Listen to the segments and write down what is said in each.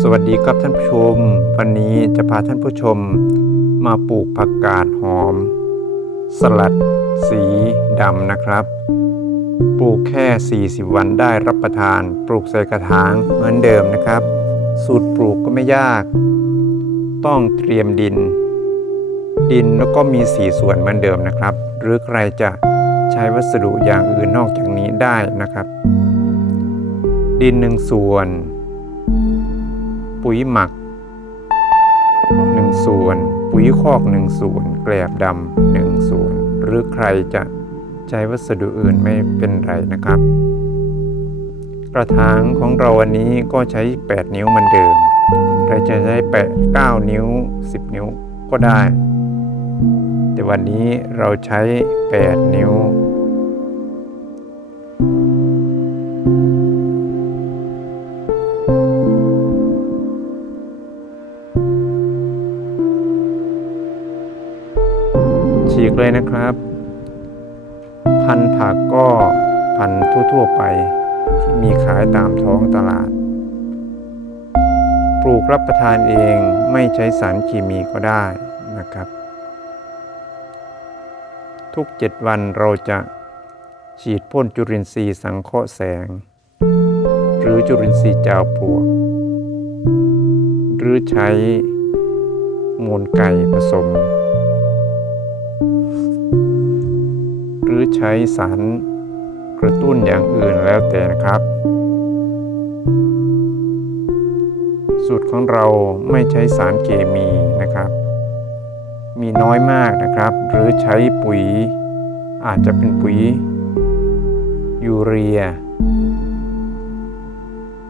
สวัสดีครับท่านผู้ชม วันนี้จะพาท่านผู้ชม มาปลูกผักกาดหอม สลัด สีดำนะครับ ปลูกแค่ 40 วันได้รับประทาน ปลูกใส่กระถางเหมือนเดิมนะครับ สูตรปลูกก็ไม่ยาก ต้องเตรียมดิน ดินแล้วก็มีสีส่วนเหมือนเดิมนะครับ หรือใครจะใช้วัสดุอย่างอื่นนอกจากนี้ได้นะครับ ดินหนึ่งส่วน ปุ๋ยหมัก 1 ส่วน ปุ๋ยคอก 1 ส่วน แกลบดำหนึ่งส่วน หรือใครจะใช้วัสดุอื่นไม่เป็นไรนะครับ กระถางของเราวันนี้ก็ใช้ 8 นิ้วเหมือนเดิมใครจะใช้8 9 นิ้ว 10 นิ้วก็ได้ แต่วันนี้เราใช้ 8 นิ้ว ฉีกเลยนะครับ พันผักก็พันทั่วๆไป ที่มีขายตามท้องตลาด ปลูกรับประทานเองไม่ใช้สารเคมีก็ได้นะครับ ทุก 7 วันเราจะฉีดพ่นจุลินทรีย์สังเคราะห์แสง หรือจุลินทรีย์จาวปลวก หรือใช้มูลไก่ผสม รือใช้สารกระตุ้นอย่างอื่นแล้วแต่นะครับ สูตรของเราไม่ใช้สารเคมีนะครับ มีน้อยมากนะครับ หรือใช้ปุ๋ย อาจจะเป็นปุ๋ย ยูเรีย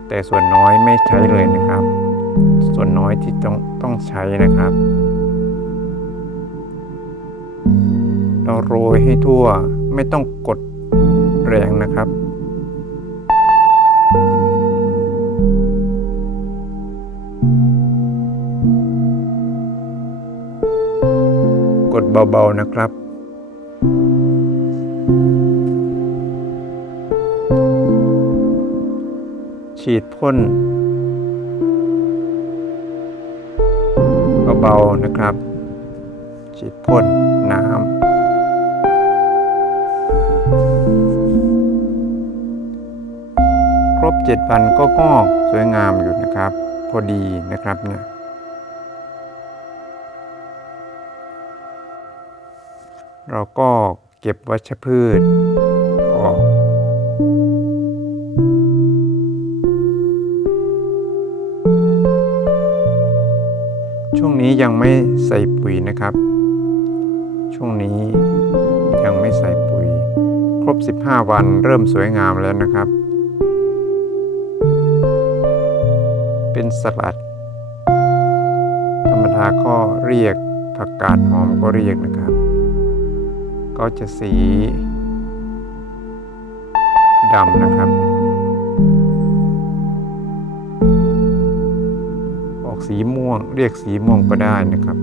แต่ส่วนน้อยไม่ใช้เลยนะครับ ส่วนน้อยที่ต้องต้องใช้นะครับเราโรยให้ทั่ว ไม่ต้องกดแรงนะครับ กดเบาๆนะครับฉีดพ่นเบาๆนะครับ ฉีดพ่นน้ำ ครบ7วันก็งอกสวยงามอยู่นะครับ พอดีนะครับเนี่ยเราก็เก็บวัชพืชออก ช่วงนี้ยังไม่ใส่ปุ๋ยนะครับ ช่วงนี้ยังไม่ใส่ปุ๋ย ครบ 15 วันเริ่มสวยงามแล้วนะครับ เป็นสลัด ธรรมดาก็เรียกผักกาดหอมก็เรียกนะครับ ก็จะสีดำนะครับ ออกสีม่วงเรียกสีม่วงก็ได้นะครับ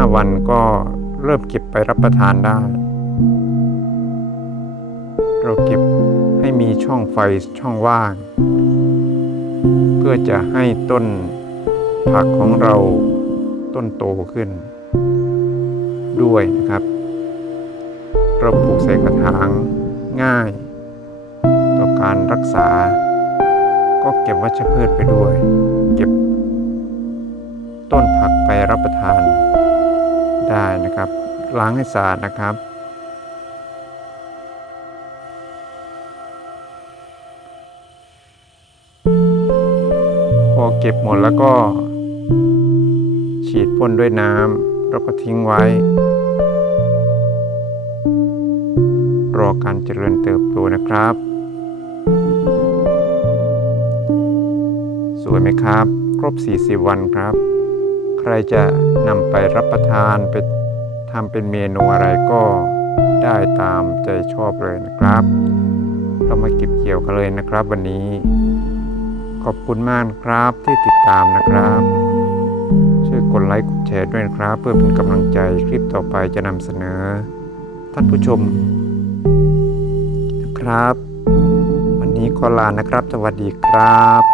25 วันก็เริ่มเก็บไปรับประทานได้ เราเก็บให้มีช่องไฟช่องว่าง เพื่อจะให้ต้นผักของเราต้นโตขึ้น ด้วยนะครับ เราปลูกใส่กระถางง่าย ต่อการรักษา ก็เก็บวัชพืชไปด้วย เก็บ ต้นผักไปรับประทานได้นะครับ ล้างให้สะอาดนะครับ อเก็บหมดแล้วก็ ฉีดพ่นด้วยน้ำแล้วก็ทิ้งไว้ รอการเจริญเติบโตนะครับ สวยไหมครับ ครบ 40 วันครับ ใครจะนำไปรับประทานไปทำเป็นเมนูอะไรก็ได้ตามใจชอบเลยนะครับ เรามาเก็บเกี่ยวกันเลยนะครับวันนี้ ขอบคุณมากครับที่ติดตามนะครับ ช่วยกดไลค์กดแชร์ด้วยนะครับ เพื่อเป็นกำลังใจคลิปต่อไปจะนำเสนอ ท่านผู้ชมนะครับ วันนี้ขอลานะครับ สวัสดีครับ